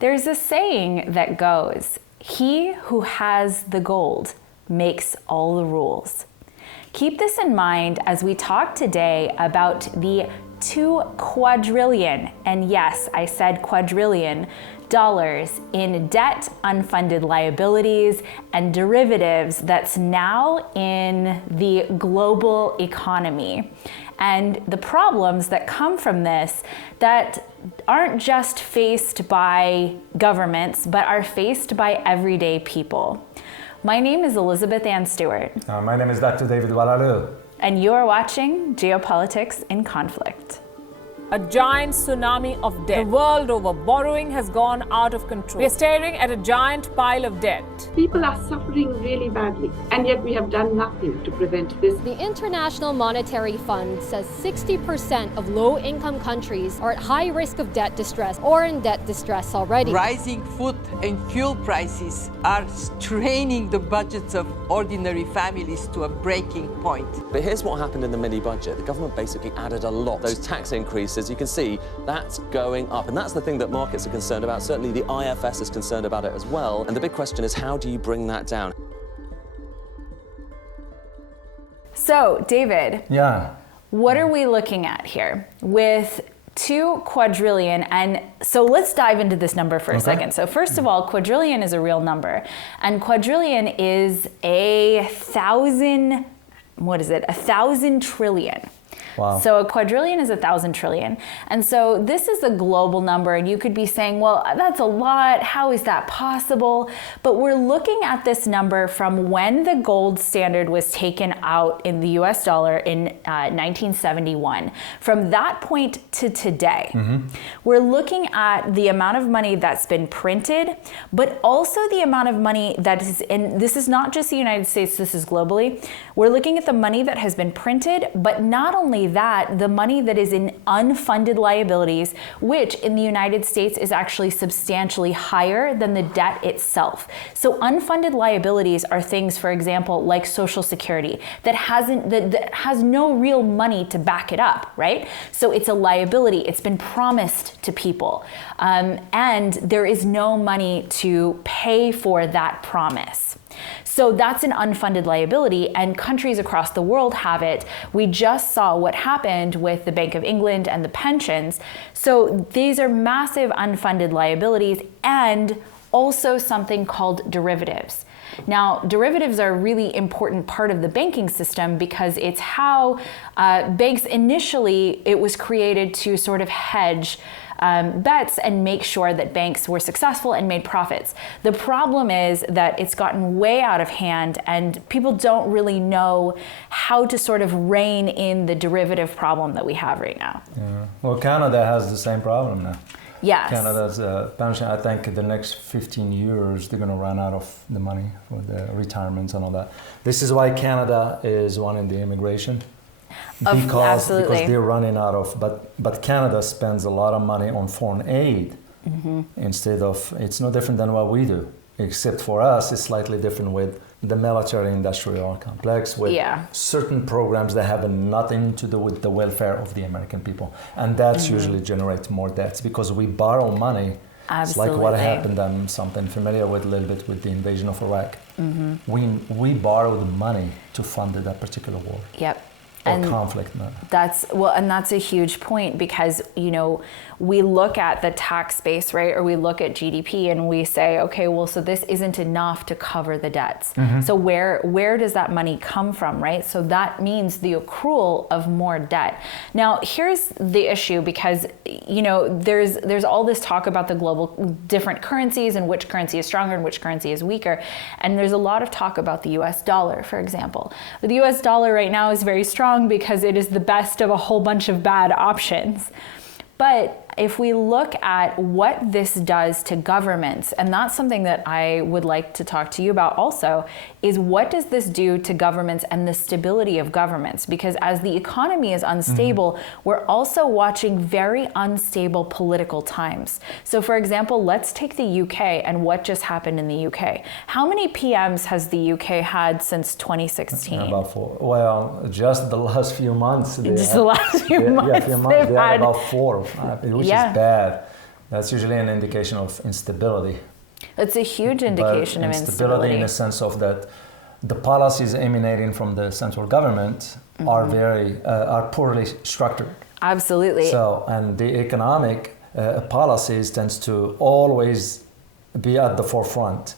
There's a saying that goes, "He who has the gold makes all the rules." Keep this in mind as we talk today about the 2 quadrillion, and yes, I said quadrillion, dollars in debt, unfunded liabilities, and derivatives that's now in the global economy. And the problems that come from this that aren't just faced by governments, but are faced by everyday people. My name is Elizabeth Ann Stewart. My name is Dr. David Walaloo. And you are watching Geopolitics in Conflict. A giant tsunami of debt. The world over, borrowing has gone out of control. We're staring at a giant pile of debt. People are suffering really badly, and yet we have done nothing to prevent this. The International Monetary Fund says 60% of low-income countries are at high risk of debt distress or in debt distress already. Rising food and fuel prices are straining the budgets of ordinary families to a breaking point. But here's what happened in the mini-budget. The government basically added a lot. Those tax increases, you can see that's going up. And that's the thing that markets are concerned about. Certainly the IFS is concerned about it as well. And the big question is, how do you bring that down? So, David. Yeah. What are we looking at here with 2 quadrillion? And so let's dive into this number for a second. So first of all, quadrillion is a real number. And quadrillion is 1,000, what is it? 1,000 trillion. Wow. So a quadrillion is 1,000 trillion. And so this is a global number, and you could be saying, well, that's a lot. How is that possible? But we're looking at this number from when the gold standard was taken out in the US dollar in 1971. From that point to today, we're looking at the amount of money that's been printed, but also the amount of money that is in, this is not just the United States, this is globally. We're looking at the money that has been printed, but not only that, the money that is in unfunded liabilities, which in the United States is actually substantially higher than the debt itself. So unfunded liabilities are things, for example, like Social Security that has no real money to back it up, right? So it's a liability. It's been promised to people, and there is no money to pay for that promise. So that's an unfunded liability, and countries across the world have it. We just saw what happened with the Bank of England and the pensions. So these are massive unfunded liabilities, and also something called derivatives. Now, derivatives are a really important part of the banking system because it's how banks initially, it was created to sort of hedge bets and make sure that banks were successful and made profits. The problem is that it's gotten way out of hand, and people don't really know how to sort of rein in the derivative problem that we have right now. Yeah. Well, Canada has the same problem now. Yes. Canada's pension, I think the next 15 years, they're going to run out of the money for the retirements and all that. This is why Canada is wanting the immigration. Because they're running out of, but Canada spends a lot of money on foreign aid instead of, it's no different than what we do, except for us, it's slightly different with the military industrial complex, with certain programs that have nothing to do with the welfare of the American people. And that's usually generates more debts because we borrow money. Absolutely. It's like what happened, I'm something familiar with a little bit with the invasion of Iraq. We borrowed money to fund that particular war. Yep. Or conflict. No. That's a huge point because, you know, we look at the tax base, right? Or we look at GDP and we say, okay, well, so this isn't enough to cover the debts. So where does that money come from, right? So that means the accrual of more debt. Now, here's the issue because, you know, there's all this talk about the global different currencies and which currency is stronger and which currency is weaker. And there's a lot of talk about the US dollar, for example. But the US dollar right now is very strong because it is the best of a whole bunch of bad options. But if we look at what this does to governments, and that's something that I would like to talk to you about also, is what does this do to governments and the stability of governments? Because as the economy is unstable, we're also watching very unstable political times. So for example, let's take the UK and what just happened in the UK. How many PMs has the UK had since 2016? About 4. Well, just the last few months. Just the last few months. They had about 4, which is bad. That's usually an indication of instability. It's a huge indication of instability. In the sense of that the policies emanating from the central government are poorly structured. Absolutely. So, and the economic policies tends to always be at the forefront.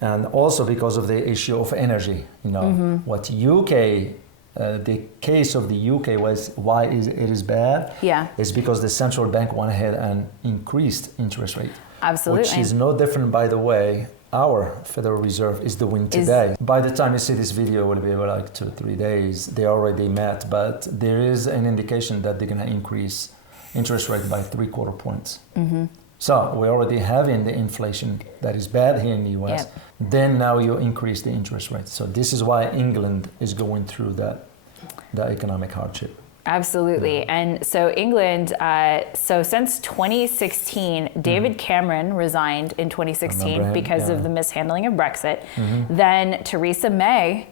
And also because of the issue of energy, what UK, the case of the UK was why it is bad. Is because the central bank went ahead and increased interest rate. Absolutely. Which is no different, by the way, our Federal Reserve is doing today. By the time you see this video, it will be like 2 or 3 days. They already met, but there is an indication that they're going to increase interest rate by 3/4 points. So we're already having the inflation that is bad here in the US. Then now you increase the interest rate. So this is why England is going through the economic hardship. Absolutely. And so England, so since 2016, David Cameron resigned in 2016 because of the mishandling of Brexit. Then Theresa May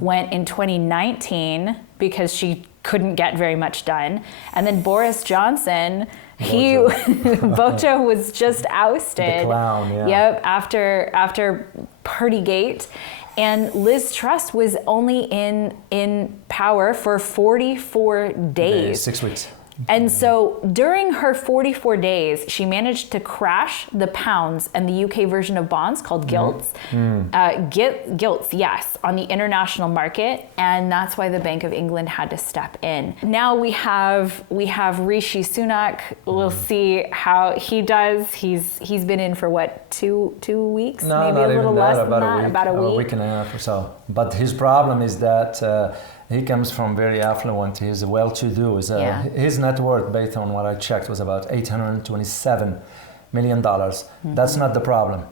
went in 2019 because she couldn't get very much done. And then Boris Johnson, Bojo was just ousted. The clown, Yep, after Partygate. And Liz Truss was only in power for 44 days. 6 weeks. And so during her 44 days, she managed to crash the pounds and the UK version of bonds called gilts. Gilts, yes, on the international market. And that's why the Bank of England had to step in. Now we have Rishi Sunak. We'll see how he does. He's been in for what, two weeks? No, maybe a little less than that, about a week. A week and a half or so. But his problem is that he comes from very affluent. He's well-to-do. His net worth, based on what I checked, was about $827 million. That's not the problem.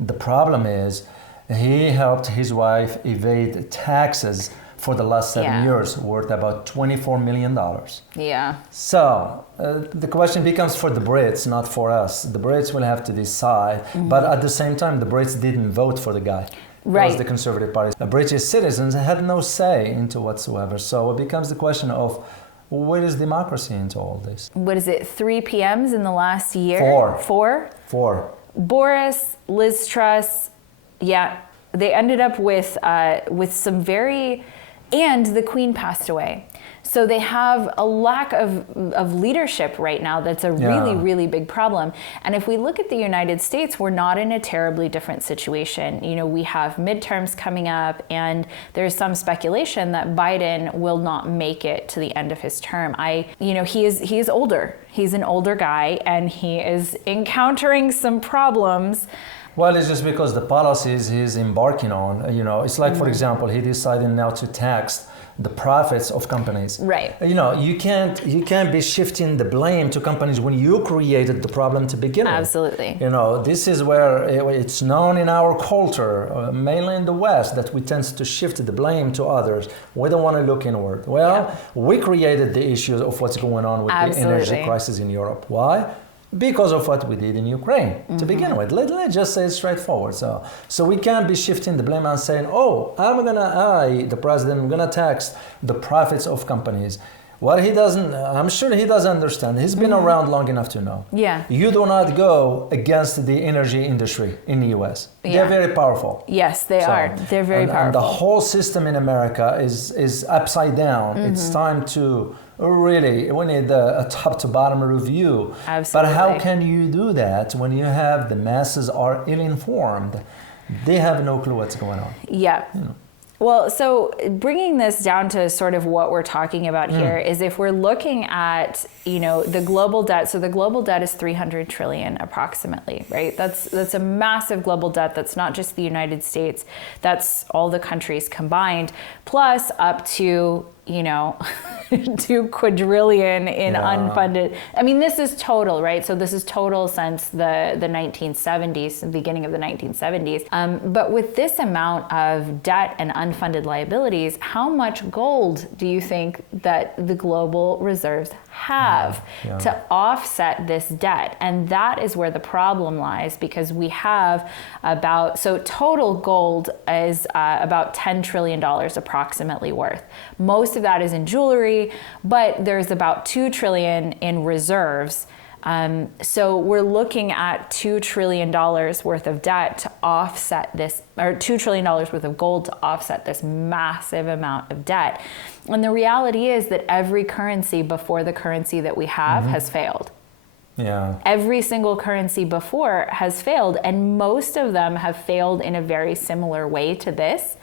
The problem is he helped his wife evade taxes for the last 7 years, worth about $24 million. Yeah. So the question becomes for the Brits, not for us. The Brits will have to decide. But at the same time, the Brits didn't vote for the guy. Right. It was the Conservative Party. The British citizens had no say into whatsoever. So it becomes the question of where is democracy into all this? What is it, 3 PMs in the last year? 4. 4. Boris, Liz Truss, they ended up with some and the Queen passed away. So they have a lack of leadership right now that's a really, really big problem. And if we look at the United States, we're not in a terribly different situation. We have midterms coming up, and there's some speculation that Biden will not make it to the end of his term. He is older. He's an older guy, and he is encountering some problems. Well, it's just because the policies he's embarking on, it's like, for example, he decided now to tax the profits of companies. Right. You can't be shifting the blame to companies when you created the problem to begin with. Absolutely. This is where it's known in our culture, mainly in the West, that we tend to shift the blame to others. We don't want to look inward. Well, we created the issues of what's going on with the energy crisis in Europe. Why? Because of what we did in Ukraine to begin with. Let's just say it straightforward. So we can't be shifting the blame and saying, the president, I'm gonna tax the profits of companies. Well, I'm sure he doesn't understand. He's been around long enough to know. Yeah. You do not go against the energy industry in the US. They're very powerful. Yes, they are. They're very powerful. And the whole system in America is upside down. It's time to really, we need a top to bottom review. Absolutely. But how can you do that when you have the masses are ill-informed? They have no clue what's going on. Yeah. Well, so bringing this down to sort of what we're talking about here is if we're looking at, the global debt. So the global debt is 300 trillion approximately, right? That's a massive global debt. That's not just the United States. That's all the countries combined, plus up to 2 quadrillion in unfunded. I mean, this is total, right? So this is total since the 1970s, the beginning of the 1970s. But with this amount of debt and unfunded liabilities, how much gold do you think that the global reserves have to offset this debt? And that is where the problem lies, because we have total gold is about $10 trillion approximately worth. Most of that is in jewelry, but there's about $2 trillion in reserves So we're looking at $2 trillion worth of debt to offset this, or $2 trillion worth of gold to offset this massive amount of debt. And the reality is that every currency before the currency that we have has failed. Yeah. Every single currency before has failed, and most of them have failed in a very similar way to this.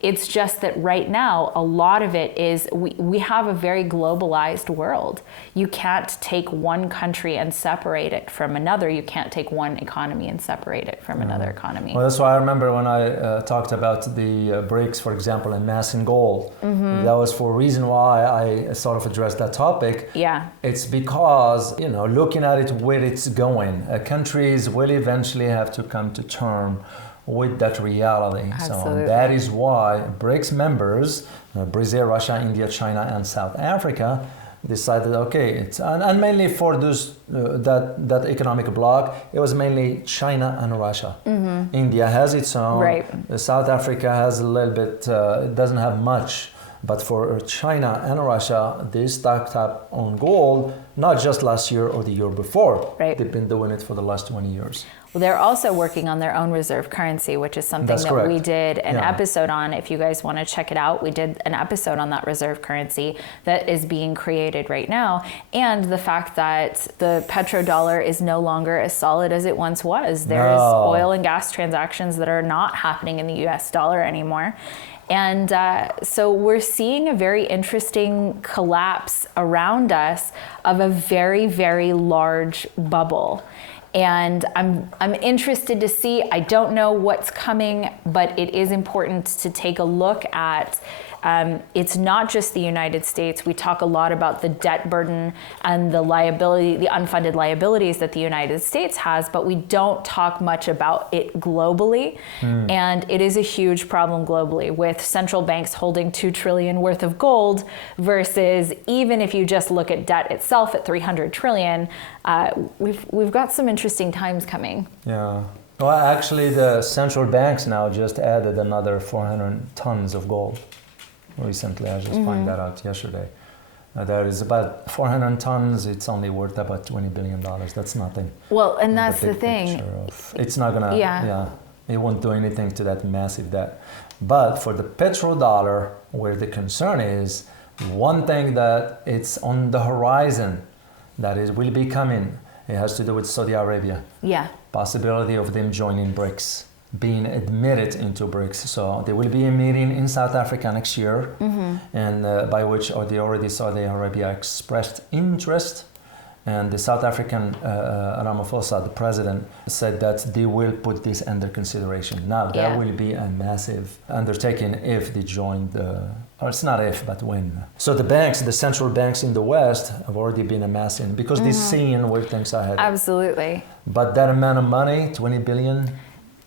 It's just that right now, a lot of it is, we have a very globalized world. You can't take one country and separate it from another. You can't take one economy and separate it from another economy. Well, that's why I remember when I talked about the BRICS, for example, and mass in gold. That was for a reason why I sort of addressed that topic. Yeah. It's because, looking at it where it's going, countries will eventually have to come to terms with that reality. Absolutely. So that is why BRICS members, Brazil, Russia, India, China, and South Africa, decided, okay, and mainly for those that economic bloc, it was mainly China and Russia. India has its own. Right. South Africa has a little bit, it doesn't have much. But for China and Russia, they stocked up on gold, not just last year or the year before. Right. They've been doing it for the last 20 years. Well, they're also working on their own reserve currency, which is something That's that correct. we did an Yeah. episode on. If you guys want to check it out, we did an episode on that reserve currency that is being created right now. And the fact that the petrodollar is no longer as solid as it once was. There's oil and gas transactions that are not happening in the US dollar anymore. And so we're seeing a very interesting collapse around us of a very, very large bubble. And I'm interested to see, I don't know what's coming, but it is important to take a look at, it's not just the United States. We talk a lot about the debt burden and the liability, the unfunded liabilities that the United States has, but we don't talk much about it globally. And it is a huge problem globally, with central banks holding $2 trillion worth of gold versus, even if you just look at debt itself at $300 trillion, we've got some interesting times coming. Yeah. Well, actually, the central banks now just added another 400 tons of gold. Recently, I just found that out yesterday. There is about 400 tons. It's only worth about $20 billion. That's nothing. Well, and that's big the thing. It's not gonna. Yeah. It won't do anything to that massive debt. But for the petrodollar, where the concern is, one thing that it's on the horizon that is will be coming. It has to do with Saudi Arabia. Yeah. Possibility of them joining BRICS, being admitted into BRICS. So there will be a meeting in South Africa next year, and by which Saudi Arabia expressed interest. And the South African Ramaphosa, the president, said that they will put this under consideration. Now, that will be a massive undertaking if they join or it's not if, but when. So the banks, the central banks in the West have already been amassing because they're seeing where things are headed. Absolutely. But that amount of money, 20 billion,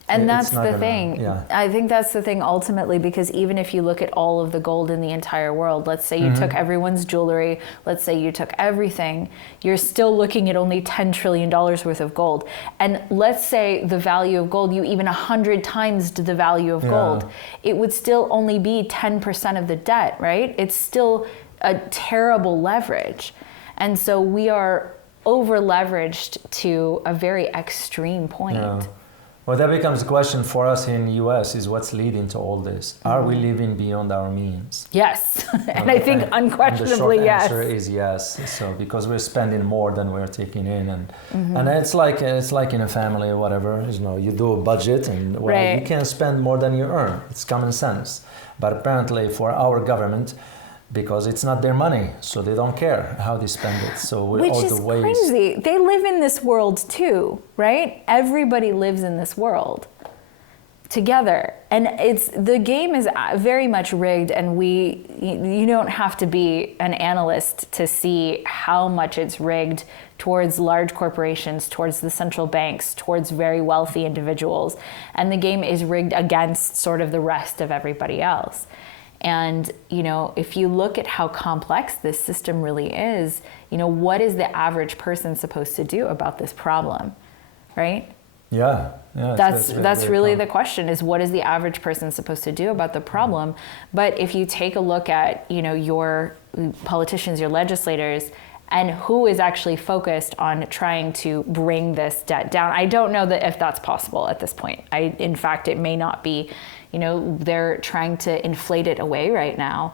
and that's the thing. Yeah. I think that's the thing ultimately, because even if you look at all of the gold in the entire world, let's say you took everyone's jewelry, let's say you took everything, you're still looking at only $10 trillion worth of gold. And let's say the value of gold, you even 100 times the value of gold, it would still only be 10% of the debt, right? It's still a terrible leverage. And so we are over leveraged to a very extreme point. Yeah. Well, that becomes a question for us in the US, is what's leading to all this? Are we living beyond our means? Yes, and I think unquestionably yes. The short answer is yes. So because we're spending more than we're taking in, and it's like in a family or whatever. You do a budget, and you can't spend more than you earn. It's common sense. But apparently, for our government, because it's not their money, so they don't care how they spend it. So which all is the ways. Crazy. They live in this world too, right? Everybody lives in this world together, and the game is very much rigged. And you don't have to be an analyst to see how much it's rigged towards large corporations, towards the central banks, towards very wealthy individuals, and the game is rigged against sort of the rest of everybody else. And, if you look at how complex this system really is, what is the average person supposed to do about this problem, right? Yeah. That's really the question, is what is the average person supposed to do about the problem? But if you take a look at, your politicians, your legislators, and who is actually focused on trying to bring this debt down. I don't know that if that's possible at this point. In fact, it may not be. They're trying to inflate it away right now,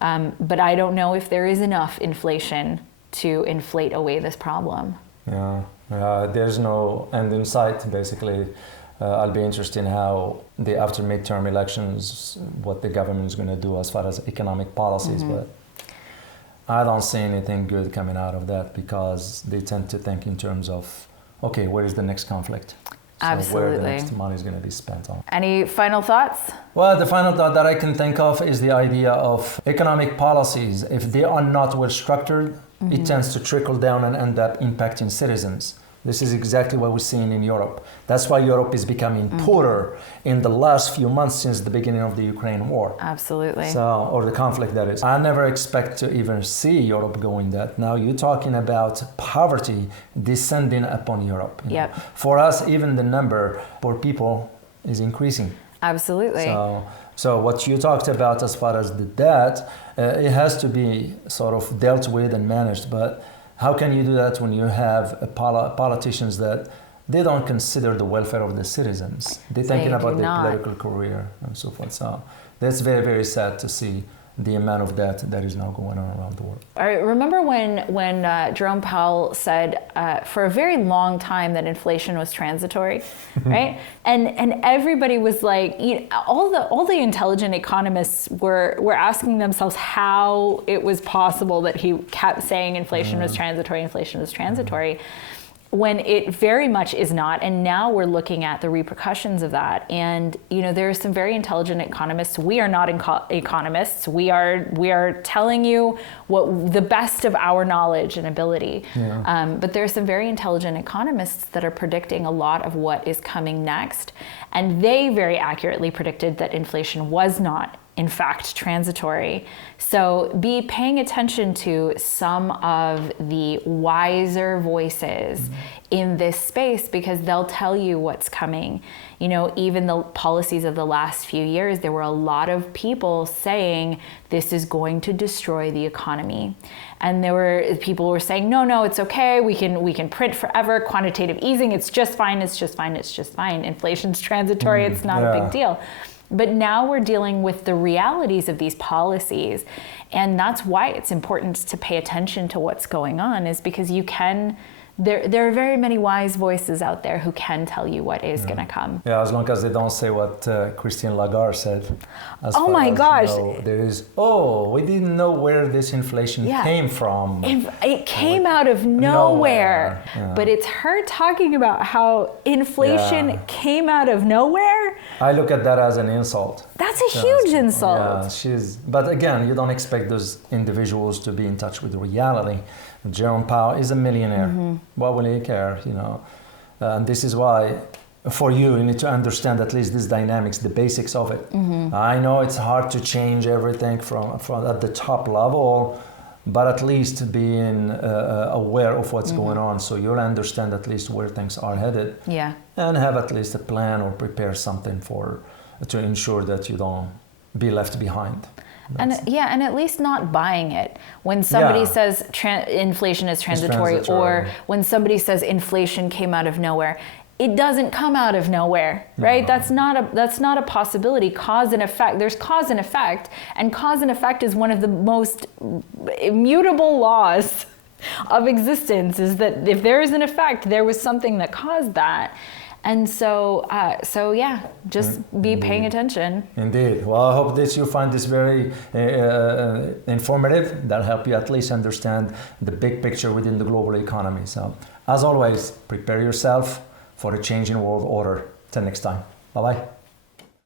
but I don't know if there is enough inflation to inflate away this problem. Yeah, there's no end in sight, basically. I'll be interested in how after midterm elections, what the government is going to do as far as economic policies, but I don't see anything good coming out of that because they tend to think in terms of, okay, where is the next conflict? Absolutely. Where the next money is going to be spent on. Any final thoughts? Well, the final thought that I can think of is the idea of economic policies. If they are not well structured, it tends to trickle down and end up impacting citizens. This is exactly what we're seeing in Europe. That's why Europe is becoming poorer in the last few months since the beginning of the Ukraine war. Absolutely. Or the conflict, that is. I never expect to even see Europe going that. Now you're talking about poverty descending upon Europe. Yep. For us, even the number for people is increasing. Absolutely. So what you talked about as far as the debt, it has to be sort of dealt with and managed, but how can you do that when you have politicians that they don't consider the welfare of the citizens? They're thinking about their political career and so forth. So that's very, very sad to see the amount of debt that is now going on around the world. I remember when Jerome Powell said for a very long time that inflation was transitory, right? And everybody was like, all the intelligent economists were asking themselves how it was possible that he kept saying inflation was transitory, when it very much is not. And now we're looking at the repercussions of that. And there are some very intelligent economists. We are not economists. We are telling you what the best of our knowledge and ability. Yeah. But there are some very intelligent economists that are predicting a lot of what is coming next. And they very accurately predicted that inflation was not, in fact, transitory. So be paying attention to some of the wiser voices in this space, because they'll tell you what's coming. Even the policies of the last few years, there were a lot of people saying this is going to destroy the economy. And people were saying, no, it's okay. We can print forever. Quantitative easing, it's just fine. Inflation's transitory. It's not a big deal. But now we're dealing with the realities of these policies. And that's why it's important to pay attention to what's going on, is because there are very many wise voices out there who can tell you what is going to come. Yeah, as long as they don't say what Christine Lagarde said. Oh my gosh. We didn't know where this inflation came from. It came out of nowhere. Yeah. But it's her talking about how inflation came out of nowhere. I look at that as an insult. That's a huge insult. Yeah, but again, you don't expect those individuals to be in touch with reality. Jerome Powell is a millionaire. What will he care, And this is why, for you need to understand at least these dynamics, the basics of it. I know it's hard to change everything from at the top level, but at least being aware of what's going on, so you'll understand at least where things are headed. Yeah. And have at least a plan or prepare something to ensure that you don't be left behind. And at least not buying it. When somebody says inflation is transitory, or when somebody says inflation came out of nowhere, it doesn't come out of nowhere, right? No. That's not a possibility. Cause and effect. There's cause and effect, and cause and effect is one of the most immutable laws of existence. Is that if there is an effect, there was something that caused that. And so just be paying attention. Indeed. Well, I hope that you find this very informative. That'll help you at least understand the big picture within the global economy. So, as always, prepare yourself for a changing world order. Till next time. Bye-bye.